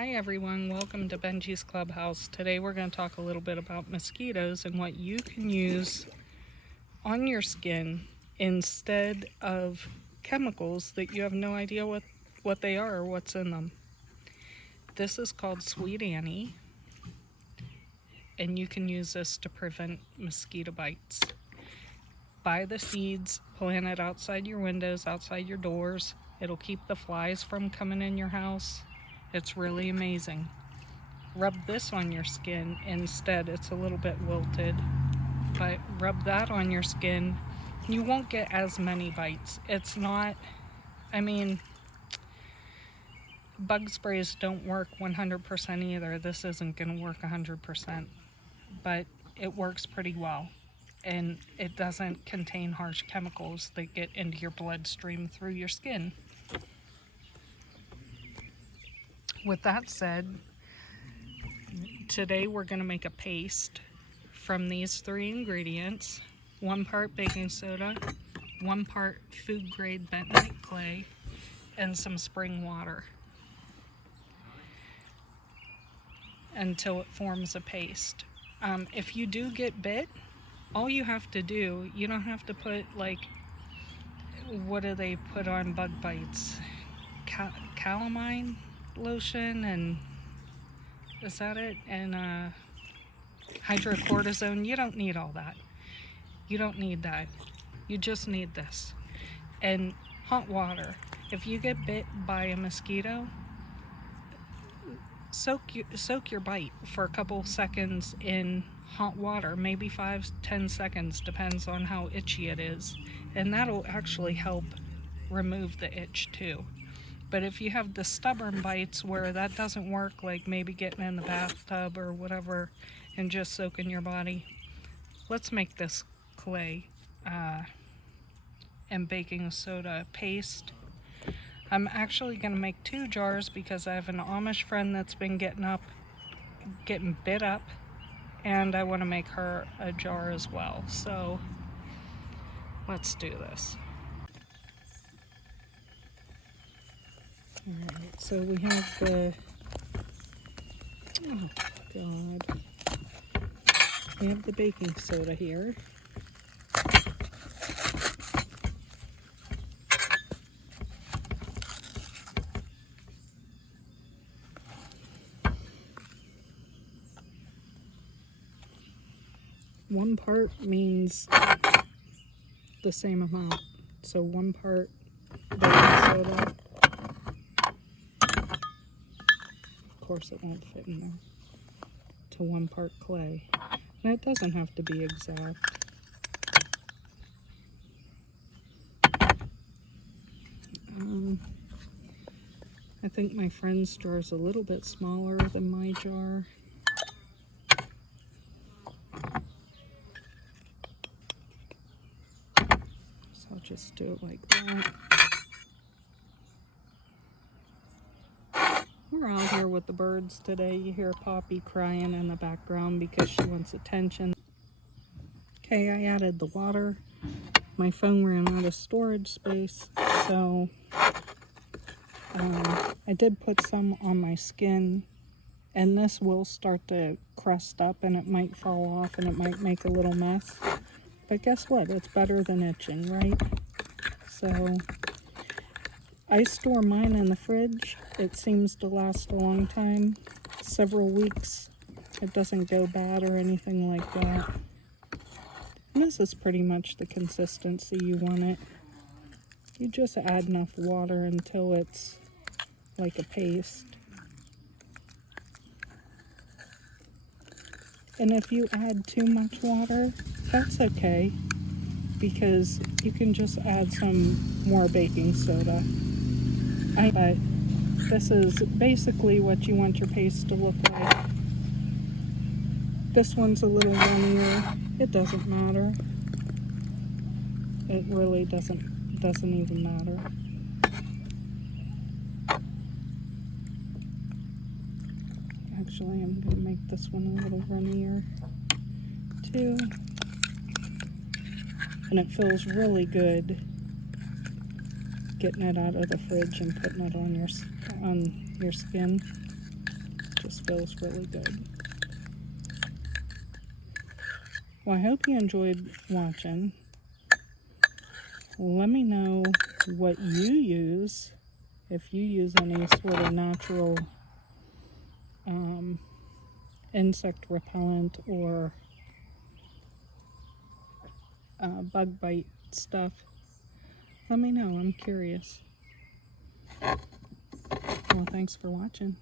Hi everyone, welcome to Benji's Clubhouse. Today we're going to talk a little bit about mosquitoes and what you can use on your skin instead of chemicals that you have no idea what they are or what's in them. This is called Sweet Annie, and you can use this to prevent mosquito bites. Buy the seeds, plant it outside your windows, outside your doors. It'll keep the flies from coming in your house. It's really amazing. Rub this on your skin instead. It's a little bit wilted, but rub that on your skin. You won't get as many bites. It's not, bug sprays don't work 100% either. This isn't going to work 100%, but it works pretty well. And it doesn't contain harsh chemicals that get into your bloodstream through your skin. With that said, today we're going to make a paste from these 3 ingredients: 1 part baking soda, 1 part food grade bentonite clay, and some spring water until it forms a paste. If you do get bit, all you have to do, you don't have to put what do they put on bug bites? Calamine lotion, and is that it? And hydrocortisone. You don't need all that. You don't need that. You just need this. And hot water. If you get bit by a mosquito, soak your bite for a couple seconds in hot water, maybe 5-10 seconds, depends on how itchy it is, and that'll actually help remove the itch too. But if you have the stubborn bites where that doesn't work, like maybe getting in the bathtub or whatever and just soaking your body, let's make this clay and baking soda paste. I'm actually going to make 2 jars because I have an Amish friend that's been getting bit up, and I want to make her a jar as well. So let's do this. Alright, so we have we have the baking soda here. One part means the same amount. So 1 part baking soda. Of course it won't fit in there. To 1 part clay. And it doesn't have to be exact. I think my friend's jar is a little bit smaller than my jar. So I'll just do it like that. We're out here with the birds today. You hear Poppy crying in the background because she wants attention. Okay, I added the water. My phone ran out of storage space, so I did put some on my skin, and this will start to crust up and it might fall off and it might make a little mess. But guess what? It's better than itching, right? So I store mine in the fridge. It seems to last a long time, several weeks. It doesn't go bad or anything like that. And this is pretty much the consistency you want it. You just add enough water until it's like a paste. And if you add too much water, that's okay, because you can just add some more baking soda. But this is basically what you want your paste to look like. This one's a little runnier. It doesn't matter. It really doesn't even matter. Actually, I'm going to make this one a little runnier too. And it feels really good getting it out of the fridge and putting it on your skin. just feels really good. Well, I hope you enjoyed watching. Let me know what you use, if you use any sort of natural insect repellent or bug bite stuff. Let me know, I'm curious. Well, thanks for watching.